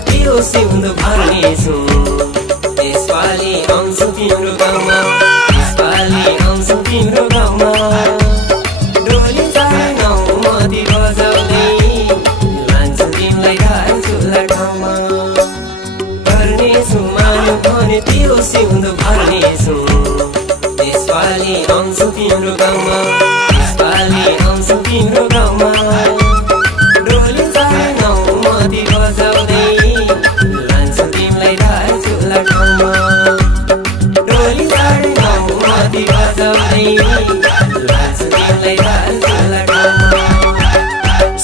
त्यो सिउँदो भर्नेछु यसपालि आउँछु तिम्रो गाउँमा यसपालि आउँछु तिम्रो गाउँमा डोली चाड्नौ मती बजाउँदै लान्छु तिमीलाई घर चुल्हा ठाउँमा भर्नेछु मानु भने त्यो सिउँदो भर्नेछु यसपालि आउँछु तिम्रो गाउँमा यसपालि आउँछु तिम्रो गाउँमा डोली चाड्नौ मती बजाउँदै लान्छु तिमीलाई घर चुल्हा ठाउँमा डोली चाड्नौ मती बजाउँदै लान्छु तिमीलाई घर चुल्हा ठाउँमा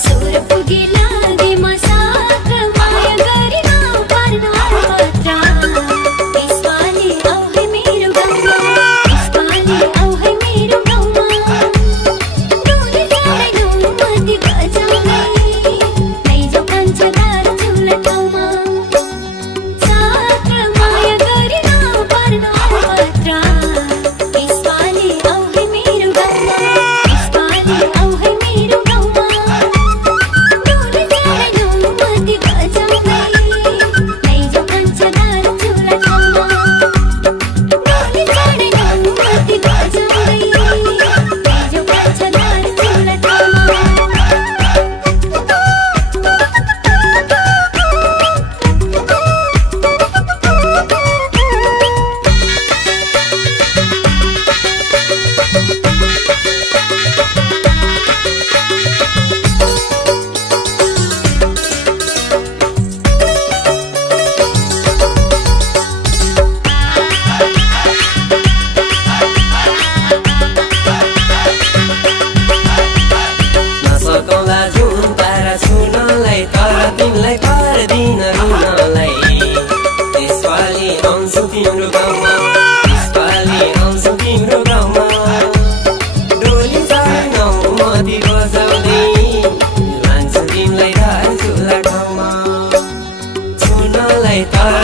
सुर पुगे लागे मसाक माया गरिन पर्न पत्र यसपालि आऊ है मेरो गाउँमा यसपालि आऊ है मेरो गाउँमा डोली चाड्नौ मती बजाउँदै लैजाऊ कान्छा घर चुल्हा ठाउँमा साक माया गरिन पर्न पत्र यसपालि आऊ है मेरो गाउँमा यसपालि आऊ है मेरो गाउँमा डोली चाड्नौ मती बजाउँदै लैजाऊ कान्छा घर चुल्हा ठाउँमा डोली चाड्नौ मती बजाउँदै लैजाऊ कान्छा घर चुल्हा ठाउँमा नसकौँला जुन तारा छुनलाई तर तिमीलाई पर्दिन रुनलाई यसपालि आउँछु तिम्रो गाउँमा यसपालि आउँछु तिम्रो गाउँमा डोली चाड्नौ मती बजाउँदै लान्छु तिमीलाई घर चुल्हा ठाउँमा छुनलाई तर